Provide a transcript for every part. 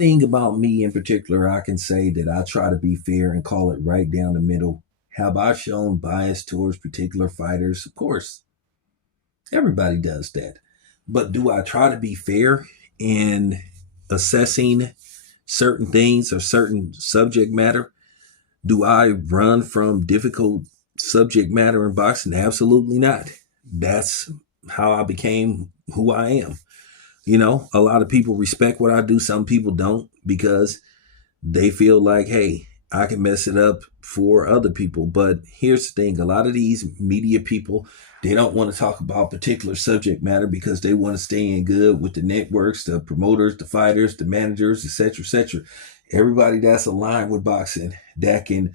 thing about me in particular, I can say that I try to be fair and call it right down the middle. Have I shown bias towards particular fighters? Of course, everybody does that. But do I try to be fair in assessing certain things or certain subject matter? Do I run from difficult subject matter in boxing? Absolutely not. That's how I became who I am. A lot of people respect what I do. Some people don't because they feel like, hey, I can mess it up for other people. But here's the thing, a lot of these media people, they don't want to talk about particular subject matter because they want to stay in good with the networks, the promoters, the fighters, the managers, etc., etc. Everybody that's aligned with boxing that can,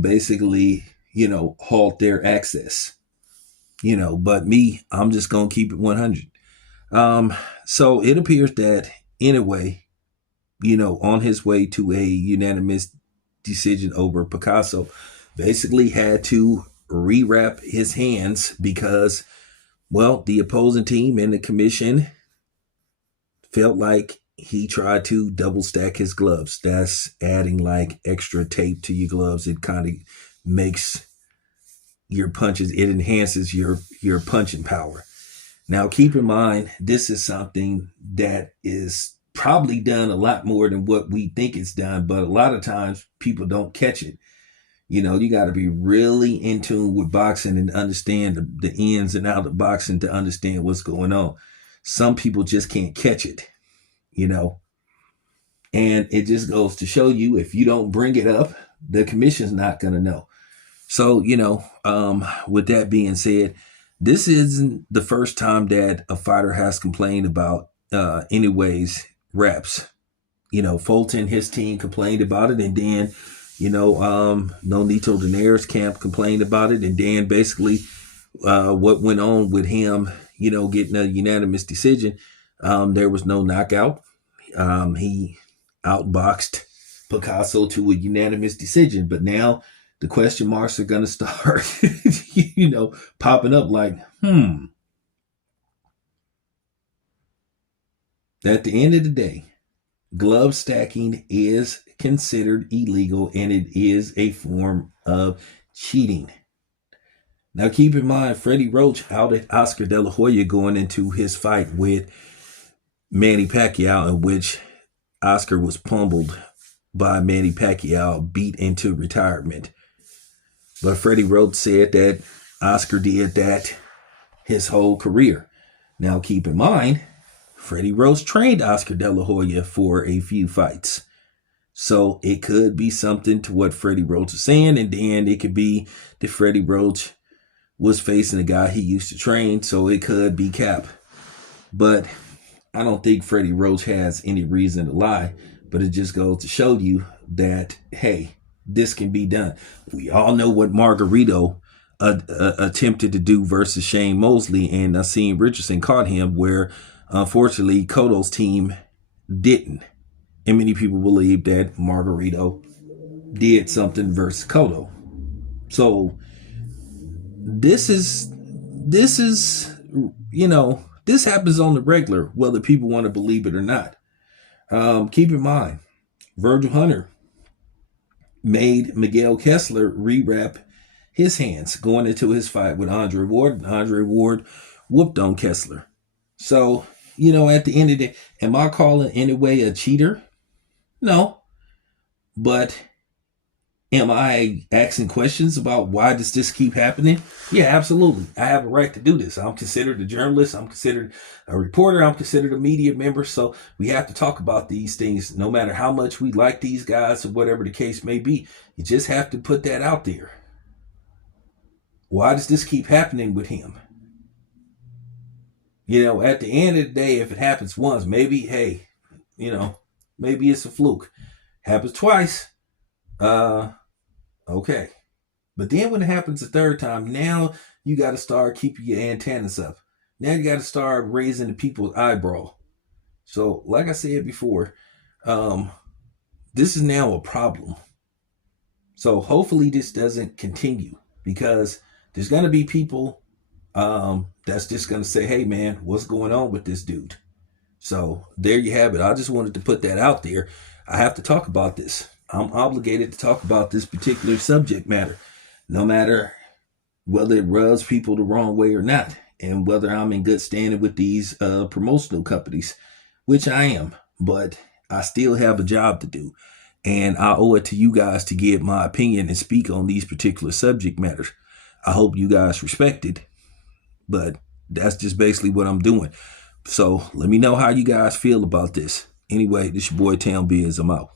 basically, halt their access. But me, I'm just gonna keep it 100. So it appears that Inoue, on his way to a unanimous decision over Picasso, basically had to rewrap his hands because, well, the opposing team and the commission felt like he tried to double stack his gloves. That's adding like extra tape to your gloves. It kind of makes your punches, it enhances your punching power. Now, keep in mind, this is something that is probably done a lot more than what we think it's done, but a lot of times people don't catch it. You got to be really in tune with boxing and understand the ins and outs of boxing to understand what's going on. Some people just can't catch it, and it just goes to show you if you don't bring it up, the commission's not going to know. So, with that being said, this isn't the first time that a fighter has complained about Inoue's wraps. Fulton, his team complained about it, and then, Nonito Donaires camp complained about it, and then basically what went on with him, getting a unanimous decision, there was no knockout. He outboxed Picasso to a unanimous decision, but now the question marks are going to start, popping up like, At the end of the day, glove stacking is considered illegal and it is a form of cheating. Now, keep in mind, Freddie Roach outed Oscar De La Hoya going into his fight with Manny Pacquiao, in which Oscar was pummeled by Manny Pacquiao, beat into retirement. But Freddie Roach said that Oscar did that his whole career. Now, keep in mind, Freddie Roach trained Oscar De La Hoya for a few fights. So it could be something to what Freddie Roach is saying, and then it could be that Freddie Roach was facing a guy he used to train, so it could be cap. But I don't think Freddie Roach has any reason to lie, but it just goes to show you that, hey, this can be done. We all know what Margarito attempted to do versus Shane Mosley, and Nassim Richardson caught him, where unfortunately Cotto's team didn't. And many people believe that Margarito did something versus Cotto. So this is this happens on the regular, whether people want to believe it or not. Keep in mind, Virgil Hunter made Miguel Kessler rewrap his hands going into his fight with Andre Ward, and Andre Ward whooped on Kessler. So, at the end of the day, am I calling Inoue a cheater? No. But am I asking questions about why does this keep happening? Yeah, absolutely. I have a right to do this. I'm considered a journalist. I'm considered a reporter. I'm considered a media member. So we have to talk about these things no matter how much we like these guys or whatever the case may be. You just have to put that out there. Why does this keep happening with him? At the end of the day, if it happens once, maybe, hey, maybe it's a fluke. Happens twice. Okay. But then when it happens the third time, now you got to start keeping your antennas up. Now you got to start raising the people's eyebrow. So, like I said before, this is now a problem. So hopefully this doesn't continue, because there's going to be people that's just going to say, hey, man, what's going on with this dude? So there you have it. I just wanted to put that out there. I have to talk about this. I'm obligated to talk about this particular subject matter, no matter whether it rubs people the wrong way or not, and whether I'm in good standing with these promotional companies, which I am. But I still have a job to do, and I owe it to you guys to give my opinion and speak on these particular subject matters. I hope you guys respect it, but that's just basically what I'm doing. So let me know how you guys feel about this. Anyway, this your boy Town Biz. I'm out.